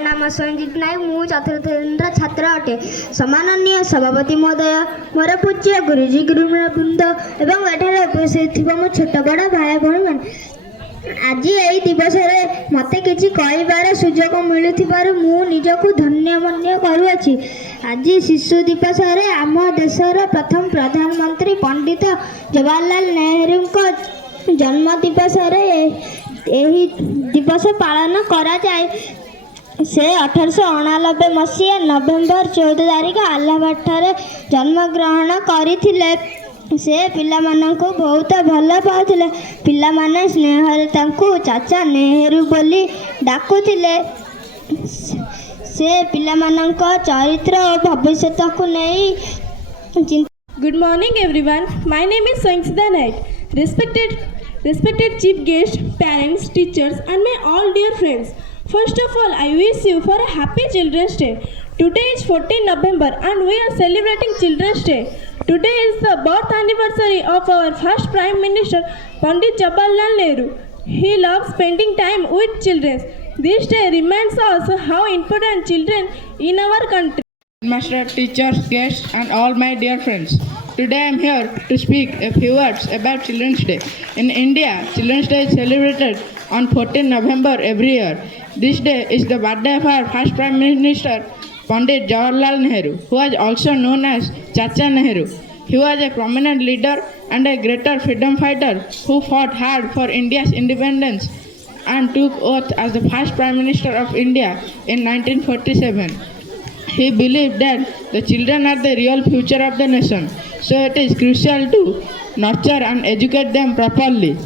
नाम संजीत नायक मु चतुर्थ छात्र अटे। सम्माननीय सभापति महोदय, मोर पूज्य गुरुजी गुरुवृंद एवं एठारे उपस्थित मो छोट बड़ भाई भौणी मैंने, आज यही दिवस मत कि कहबार सुजोग मिलू मु निजक धन्य मन्य करुअछि। आज शिशु दिवस आम देशर प्रथम प्रधानमंत्री पंडित जवाहरलाल नेहरू जन्म दिवस यही दिवस पालन करा जाए। से 1889 मसीहा नवेम्बर 14 तारिख आलाहाबाद ठारे जन्मग्रहण करथिले। से पिला मानकु बहुत भल पाउथिले। पिला माने स्नेहरे तांकु चाचा नेहरू बोली डाकुथिले। से पिला मानक चरित्र और भविष्य को नहीं। Good morning everyone. My name is Sanchita Naik. Respected chief guest, parents, teachers and my all dear friends. First of all, I wish you for a happy Children's Day. Today is 14 November and we are celebrating Children's Day. Today is the birth anniversary of our first Prime Minister Pandit Jawaharlal Nehru. He loves spending time with children. This day reminds us how important children in our country. Master, teachers, guests and all my dear friends. Today I am here to speak a few words about Children's Day. In India, Children's Day is celebrated on 14 November every year. This day is the birthday of our first Prime Minister Pandit Jawaharlal Nehru, who was also known as Chacha Nehru. He was a prominent leader and a greater freedom fighter who fought hard for India's independence and took oath as the first Prime Minister of India in 1947. He believed that the children are the real future of the nation, so it is crucial to nurture and educate them properly.